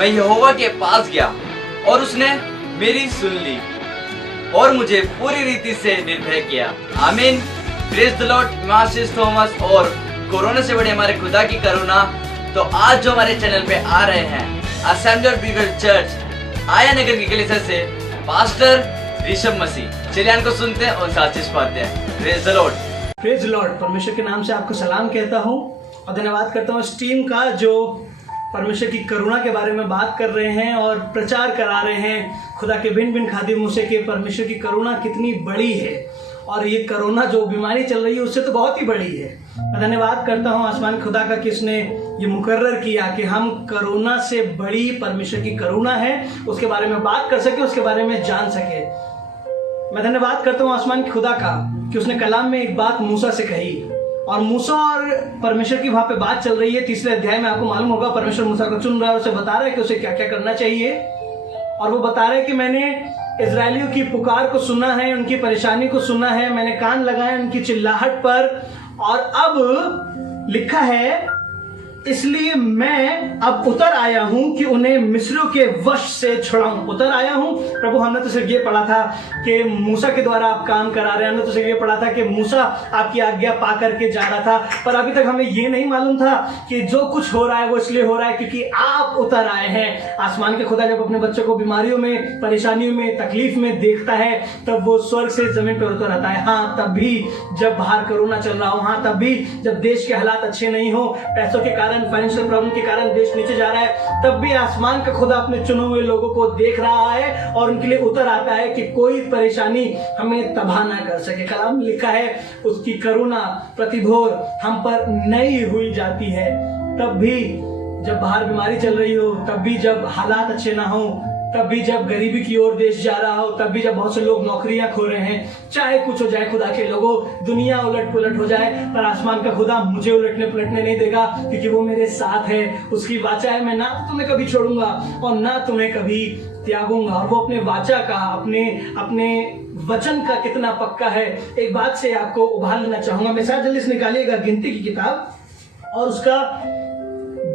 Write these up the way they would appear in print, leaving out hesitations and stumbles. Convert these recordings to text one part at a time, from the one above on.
मैं यहोवा के पास गया और उसने मेरी सुन ली और मुझे पूरी रीति से निर्भय किया। आमीन। Praise the Lord. Masses Thomas और कोरोना से बड़े हमारे खुदा की करुणा। तो आज जो हमारे चैनल पे आ रहे हैं असेंबली ऑफ बिलीवर्स चर्च आया नगर की कलीसिया से पास्टर ऋषभ मसीह। चलिए इनको सुनते हैं और आशीष पाते हैं। Praise the Lord. Praise Lord. परमेश्वर के नाम से आपको सलाम कहता हूँ और धन्यवाद करता हूँ इस टीम का जो परमेश्वर की करुणा के बारे में बात कर रहे हैं और प्रचार करा रहे हैं खुदा के भिन्न भिन्न खादिमों से कि परमेश्वर की करुणा कितनी बड़ी है और ये कोरोना जो बीमारी चल रही है उससे तो बहुत ही बड़ी है। मैं धन्यवाद करता हूँ आसमान खुदा का कि उसने ये मुकर्रर किया कि हम कोरोना से बड़ी परमेश्वर की करुणा है उसके बारे में बात कर सके, उसके बारे में जान सके। मैं धन्यवाद करता हूँ आसमान की खुदा का कि उसने कलाम में एक बात मूसा से कही और मूसा और परमेश्वर की वहां पे बात चल रही है। तीसरे अध्याय में आपको मालूम होगा परमेश्वर मूसा को चुन रहा है, उसे बता रहा है कि उसे क्या क्या करना चाहिए और वो बता रहा है कि मैंने इजरायलियों की पुकार को सुना है, उनकी परेशानी को सुना है, मैंने कान लगाए उनकी चिल्लाहट पर और अब लिखा है इसलिए मैं अब उतर आया हूं कि उन्हें मिस्रियों के वश से छुड़ाऊं। उतर आया हूं प्रभु। हमने तो सिर्फ ये पढ़ा था कि मूसा के द्वारा आप काम करा रहे हैं, हमने तो सिर्फ ये पढ़ा था कि मूसा आपकी आज्ञा पा करके जा रहा था, पर अभी तक हमें ये नहीं मालूम था कि जो कुछ हो रहा है वो इसलिए हो रहा है क्योंकि आप उतर आए हैं। आसमान के खुदा जब अपने बच्चों को बीमारियों में, परेशानियों में, तकलीफ में देखता है तब वो स्वर्ग से जमीन पर उतर आता है। हाँ, तब भी जब बाहर कोरोना चल रहा हो, हाँ तब भी जब देश के हालात अच्छे नहीं हो, पैसों के फाइनेंशियल प्रॉब्लम के कारण देश नीचे जा रहा है, तब भी आसमान का खुदा अपने चुने हुए लोगों को देख रहा है और उनके लिए उतर आता है कि कोई परेशानी हमें तबाह ना कर सके। कलाम में लिखा है उसकी करुणा प्रतिभोर हम पर नई हुई जाती है। तब भी जब बाहर बीमारी चल रही हो, तब भी जब हालात अच्छे ना हो, तब भी जब गरीबी की ओर देश जा रहा हो, तब भी जब बहुत से लोग नौकरियां खो रहे हैं, चाहे कुछ हो जाए खुदा के लोगों, दुनिया उलट पुलट हो जाए, पर आसमान का खुदा मुझे उलटने पुलटने नहीं देगा क्योंकि वो मेरे साथ है। उसकी वाचा है मैं ना तुम्हें कभी छोड़ूंगा और ना तुम्हें कभी त्यागूंगा। और वो अपने वाचा का, अपने वचन का कितना पक्का है। एक बात से आपको उभार लेना चाहूंगा। मैं साथ जल्दी से निकालिएगा गिनती की किताब और उसका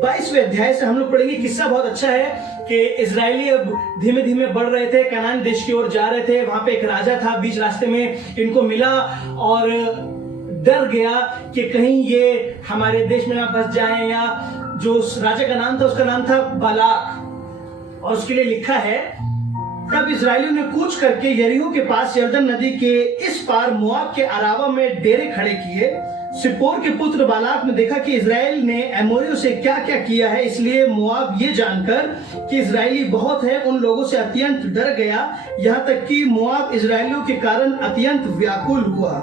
22वें अध्याय से हम लोग पढ़ेंगे। किस्सा बहुत अच्छा है कि इजरायली अब धीमे धीमे बढ़ रहे थे, कनान देश की ओर जा रहे थे। वहां पे एक राजा था, बीच रास्ते में इनको मिला और डर गया कि कहीं ये हमारे देश में ना बस जाएं, या जो राजा का नाम था उसका नाम था बालाक और उसके लिए लिखा है तब इजरायलियों ने कूच करके यरीहो के पास यरदन नदी के इस पार मोआब के अराबा में डेरे खड़े किए। सिप्पोर के पुत्र बालाक ने देखा कि इजराइल ने एमोरियों से क्या क्या किया है, इसलिए मोआब ये जानकर कि इजरायली बहुत है उन लोगों से अत्यंत डर गया, यहाँ तक कि मोआब इजरायलियों के कारण अत्यंत व्याकुल हुआ।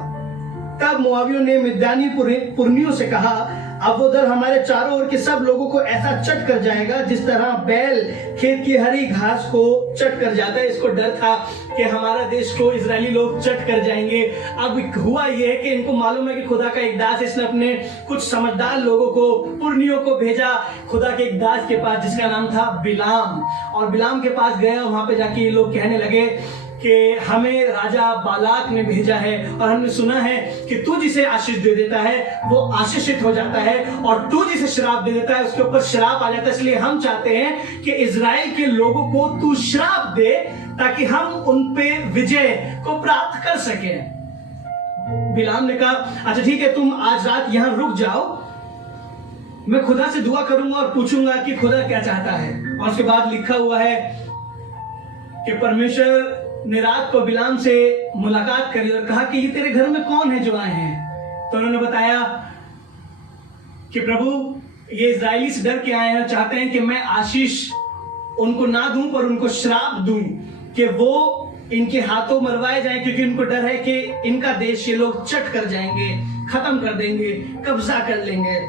तब मोआबियों ने मिद्यानी पुरनियों से कहा अब वो दल हमारे चारों ओर के सब लोगों को ऐसा चट कर जाएगा जिस तरह बैल खेत की हरी घास को चट कर जाता है। इसको डर था कि हमारा देश को इजरायली लोग चट कर जाएंगे। अब हुआ ये है कि इनको मालूम है कि खुदा का एक दास, इसने अपने कुछ समझदार लोगों को, पुरनियों को भेजा खुदा के एक दास के पास जिसका नाम था बिलाम। और बिलाम के पास गया, वहां पे जाके ये लोग कहने लगे कि हमें राजा बालाक ने भेजा है और हमने सुना है कि तू जिसे आशीष दे देता है वो आशीषित हो जाता है और तू जिसे श्राप दे देता है उसके ऊपर श्राप आ जाता है। इसलिए हम चाहते हैं कि इजराइल के लोगों को तू श्राप दे ताकि हम उन पे विजय को प्राप्त कर सकें। बिलाम ने कहा अच्छा ठीक है, तुम आज रात यहां रुक जाओ, मैं खुदा से दुआ करूंगा और पूछूंगा कि खुदा क्या चाहता है। और उसके बाद लिखा हुआ है कि परमेश्वर ने रात को बिलाम से मुलाकात करी और कहा कि ये तेरे घर में कौन है जो आए हैं। तो उन्होंने बताया कि प्रभु ये इजरायली से डर के आए हैं, चाहते हैं कि मैं आशीष उनको ना दूं पर उनको श्राप दूं कि वो इनके हाथों मरवाए जाएं, क्योंकि उनको डर है कि इनका देश ये लोग चट कर जाएंगे, खत्म कर देंगे, कब्जा कर लेंगे।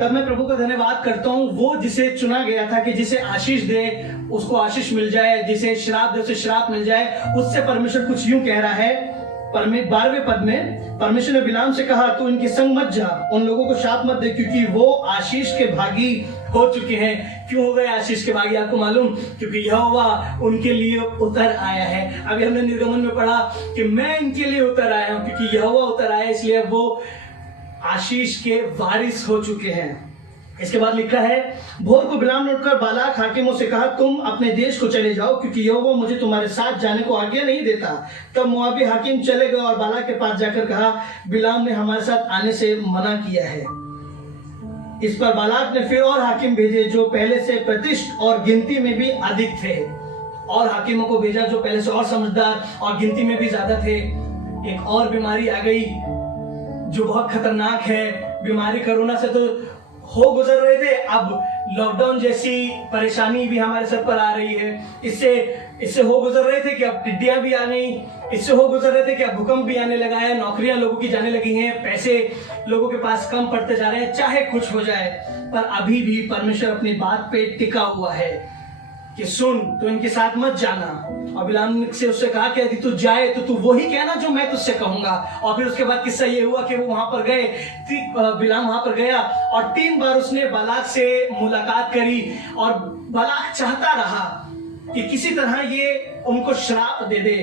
तब मैं प्रभु का धन्यवाद करता हूँ, वो जिसे चुना गया था कि जिसे आशीष दे उसको आशीष मिल जाए, जिसे श्राप दे उसे श्राप मिल जाए। उससे परमेश्वर कुछ यूं कह रहा है 12वें पद में, परमेश्वर ने बिलाम से कहा तू इनके संग मत जा, उन लोगों को शाप मत दे क्योंकि वो आशीष के भागी हो चुके हैं। क्यों हो गए आशीष के भागी आपको मालूम? क्योंकि यहोवा उनके लिए उतर आया है। अभी हमने निर्गमन में पढ़ा कि मैं इनके लिए उतर आया हूं, क्योंकि यहोवा उतर आया इसलिए वो आशीष के वारिस हो चुके हैं। इसके बाद लिखा है, भोर को बिलाम ने उठकर बालाक हाकिमों से कहा, तुम अपने देश को चले जाओ, क्योंकि यहोवा मुझे तुम्हारे साथ जाने को आज्ञा नहीं देता। तब मोआबी हाकिम चले गए और बालाक के पास जाकर कहा, बिलाम ने हमारे साथ आने से मना किया है। इस पर बालाक ने फिर और हाकिम भेजे जो पहले से प्रतिष्ठ और गिनती में भी अधिक थे। और हाकिमों को भेजा जो पहले से और समझदार और गिनती में भी ज्यादा थे। एक और बीमारी आ गई जो बहुत खतरनाक है। बीमारी कोरोना से तो हो गुजर रहे थे, अब लॉकडाउन जैसी परेशानी भी हमारे सर पर आ रही है। इससे हो गुजर रहे थे कि अब टिड्डियां भी आ गई। इससे हो गुजर रहे थे कि अब भूकंप भी आने लगा है। नौकरियां लोगों की जाने लगी हैं, पैसे लोगों के पास कम पड़ते जा रहे हैं। चाहे कुछ हो जाए, पर अभी भी परमेश्वर अपनी बात पे टिका हुआ है कि सुन, तो इनके साथ मत जाना। और बिलाम से उससे कहा कि यदि तू जाए तो तू वही कहना जो मैं तुझसे कहूंगा। और फिर उसके बाद किस्सा ये हुआ कि वो वहां पर गए, बिलाम वहां पर गया और 3 बार उसने बालाक से मुलाकात करी। और बालाक चाहता रहा कि किसी तरह ये उनको श्राप दे दे,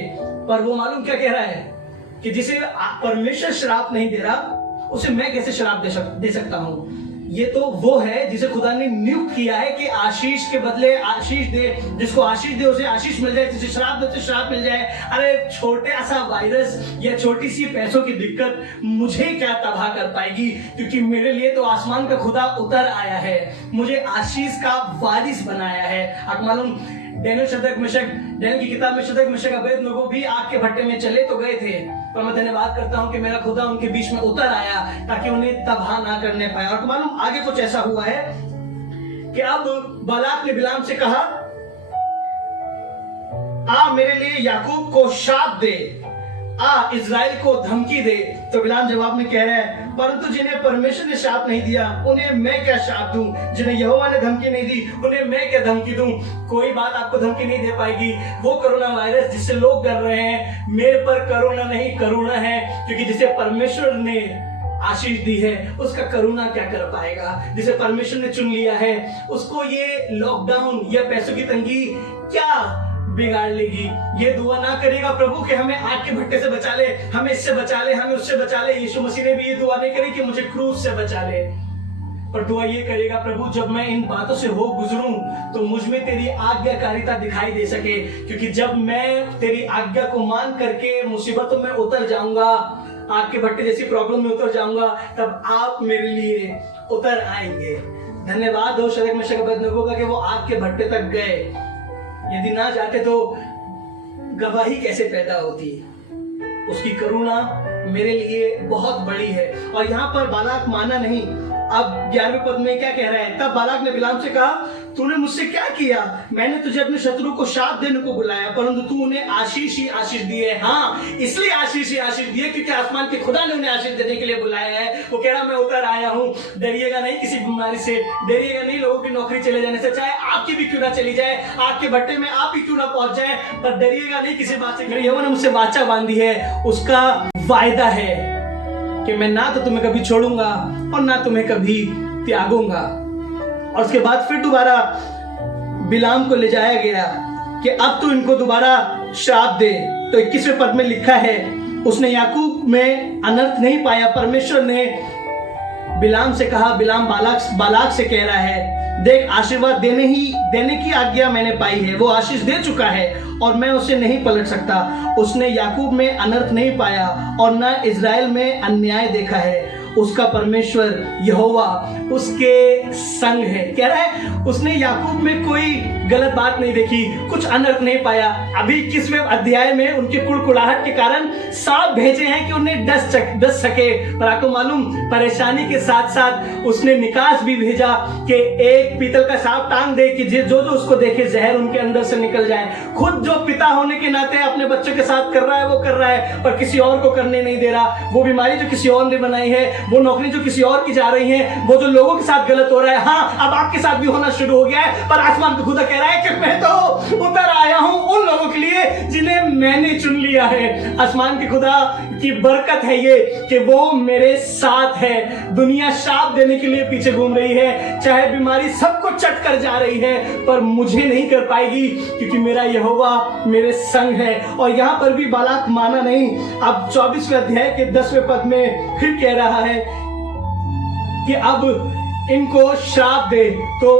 पर वो मालूम क्या कह रहा है कि जिसे परमेश्वर श्राप नहीं दे रहा, उसे मैं कैसे श्राप दे सकता हूं। ये तो वो है जिसे खुदा ने नियुक्त किया है कि आशीष के बदले आशीष दे। जिसको आशीष दे उसे आशीष मिल जाए, जिसे श्राप दे उसे श्राप मिल जाए। अरे छोटे सा वायरस या छोटी सी पैसों की दिक्कत मुझे क्या तबाह कर पाएगी, क्योंकि मेरे लिए तो आसमान का खुदा उतर आया है, मुझे आशीष का वारिस बनाया है। आप मालूम, डैनियल की किताब में शद्रक मेशक अबेदनगो भी आग के भट्टे में चले तो गए थे, पर मैं धन्यवाद करता हूं कि मेरा खुदा उनके बीच में उतर आया ताकि उन्हें तबाह ना करने पाए। और मालूम आगे कुछ ऐसा हुआ है कि अब बालाक ने बिलाम से कहा, आ मेरे लिए याकूब को शाप दे, आ इज़राइल को धमकी दे। तो बिलाम जवाब में कह रहा है, परंतु जिन्हें परमेश्वर ने शाप नहीं दिया उन्हें मैं क्या शाप दूं, जिन्हें यहोवा ने धमकी नहीं दी उन्हें मैं क्या धमकी दूं। कोई बात आपको धमकी नहीं दे पाएगी। वो कोरोना वायरस जिससे लोग डर रहे हैं, मेरे पर कोरोना नहीं करुणा है, क्योंकि जिसे परमेश्वर ने आशीष दी है उसका करुणा क्या कर पाएगा। जिसे परमेश्वर ने चुन लिया है उसको ये लॉकडाउन या पैसों की तंगी क्या बिगाड़ लेगी। ये दुआ ना करेगा प्रभु कि हमें आग के भट्टे से बचा ले, हमें इससे बचा ले, हमें उससे बचा ले। यीशु मसीह ने भी ये दुआ नहीं करी कि मुझे क्रूस से बचा ले, पर दुआ ये करेगा, प्रभु जब मैं इन बातों से हो गुजरूं तो मुझ में तेरी आज्ञाकारिता दिखाई दे सके, क्योंकि जब मैं तेरी आज्ञा को मान करके मुसीबतों में उतर जाऊंगा, आग के भट्टे जैसी प्रॉब्लम में उतर जाऊंगा, तब आप मेरे लिए उतर आएंगे। धन्यवाद हो शद्रक मेशक अबेदनगो का कि वो आग के भट्टे तक गए। यदि ना जाते तो गवाही कैसे पैदा होती। उसकी करुणा मेरे लिए बहुत बड़ी है। और यहाँ पर बालाक माना नहीं। अब 11वें पद में क्या कह रहा है, तब बालाक ने बिलाम से कहा, तूने मुझसे क्या किया, मैंने तुझे अपने शत्रु को शाप देने को बुलाया, परंतु तू उन्हें आशीष ही आशीष दी है। हाँ, इसलिए आशीष ही आशीष दी है क्योंकि आसमान के खुदा ने उन्हें आशीष देने के लिए बुलाया है। वो कह रहा मैं उतर आया हूँ। डरिएगा नहीं किसी बीमारी से, डरिएगा नहीं लोगों की नौकरी चले जाने से, चाहे आपकी भी क्यों ना चली जाए, आपके भट्टे में आप ही क्यों ना पहुंच जाए, पर डरिएगा नहीं किसी बात से। यहोवा ने मुझसे वाचा बांधी है, उसका वायदा है कि मैं ना तो तुम्हें कभी छोड़ूंगा और ना तुम्हें कभी त्यागूंगा। और उसके बाद फिर दोबारा बिलाम को ले जाया गया कि अब तू इनको दोबारा श्राप दे। तो 21वें पद में लिखा है, उसने याकूब में अनर्थ नहीं पाया। परमेश्वर ने बिलाम से कहा, बिलाम बालाक से कह रहा है, देख आशीर्वाद देने की आज्ञा मैंने पाई है, वो आशीष दे चुका है और मैं उसे नहीं पलट सकता। उसने याकूब में अनर्थ नहीं पाया और न इज़राइल में अन्याय देखा है। उसका परमेश्वर यहोवा उसके संग है। कह रहा है उसने याकूब में कोई गलत बात नहीं देखी, कुछ अनर्थ नहीं पाया। अभी 21वें अध्याय में उनके कुड़कुड़ाहट के कारण सांप भेजे हैं कि उन्हें डस सके, पर आपको मालूम परेशानी के साथ साथ उसने निकास भी भेजा कि एक पीतल का सांप टांग दे कि जो उसको देखे जहर उनके अंदर से निकल जाए। खुद जो पिता होने के नाते अपने बच्चों के साथ कर रहा है वो कर रहा है, पर किसी और को करने नहीं दे रहा। वो बीमारी जो किसी और ने बनाई है, वो नौकरी जो किसी और की जा रही है, वो जो लोगों के साथ गलत हो रहा है, हाँ अब आपके साथ भी होना शुरू हो गया है। पर आसमान का खुदा कह रहा है कि मैं तो उतर आया हूं उन लोगों के लिए जिन्हें मैंने चुन लिया है। आसमान के खुदा की बरकत है ये कि वो मेरे साथ है। दुनिया श्राप देने के लिए पीछे घूम रही है, चाहे बीमारी सबको चट कर जा रही है, पर मुझे नहीं कर पाएगी क्योंकि मेरा यहोवा मेरे संग है। और यहां पर भी बालाक माना नहीं। अब 24वें अध्याय के 10वें पद में फिर कह रहा है कि अब इनको श्राप दे। तो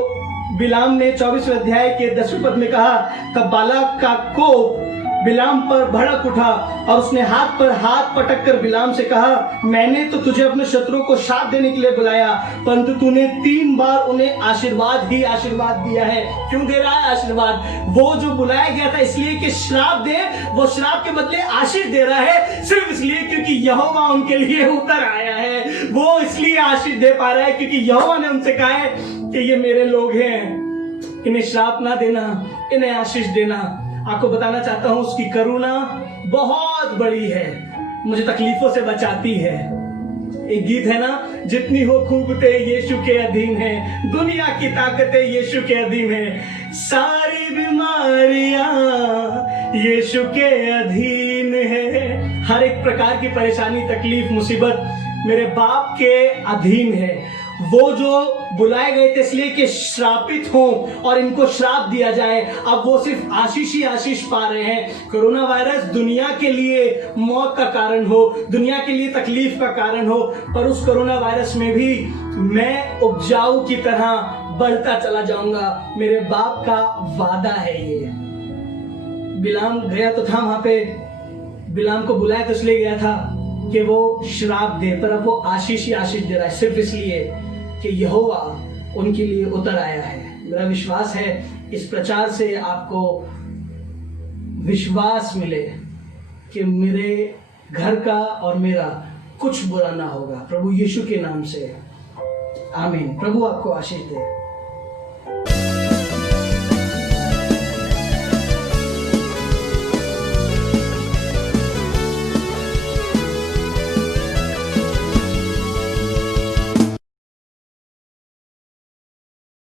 बिलाम ने 24वें अध्याय के 10वें पद में कहा, तब बालाक का कोप बिलाम पर भड़क उठा और उसने हाथ पर हाथ पटक कर बिलाम से कहा, मैंने तो तुझे अपने शत्रुओं को शाप देने के लिए बुलाया, परंतु तूने 3 बार उन्हें आशीर्वाद ही आशीर्वाद दिया है। क्यों दे रहा है आशीर्वाद? वो जो बुलाया गया था इसलिए कि श्राप दे, वो श्राप के बदले आशीष दे रहा है सिर्फ इसलिए क्योंकि यहोवा उनके लिए उतर आया है। वो इसलिए आशीष दे पा रहा है क्योंकि यहोवा ने उनसे कहा है कि ये मेरे लोग हैं, इन्हें श्राप ना देना, इन्हें आशीष देना। आपको बताना चाहता हूं उसकी करुणा बहुत बड़ी है, मुझे तकलीफों से बचाती है। एक गीत है ना, जितनी हो खूबते यीशु के अधीन है, दुनिया की ताकतें यीशु के अधीन है, सारी बीमारियां यीशु के अधीन है। हर एक प्रकार की परेशानी, तकलीफ, मुसीबत मेरे बाप के अधीन है। वो जो बुलाए गए थे इसलिए कि श्रापित हों और इनको श्राप दिया जाए, अब वो सिर्फ आशीष ही आशीष पा रहे हैं। कोरोना वायरस दुनिया के लिए मौत का कारण हो, दुनिया के लिए तकलीफ का कारण हो, पर उस कोरोना वायरस में भी मैं उपजाऊ की तरह बढ़ता चला जाऊंगा। मेरे बाप का वादा है ये। बिलाम गया तो था वहां पे, बिलाम को बुलाया तो इसलिए गया था कि वो श्राप दे, पर अब वो आशीष ही आशीष दे रहा है सिर्फ इसलिए कि यहोवा उनके लिए उतर आया है। मेरा विश्वास है इस प्रचार से आपको विश्वास मिले कि मेरे घर का और मेरा कुछ बुरा ना होगा, प्रभु यीशु के नाम से आमीन। प्रभु आपको आशीष दे।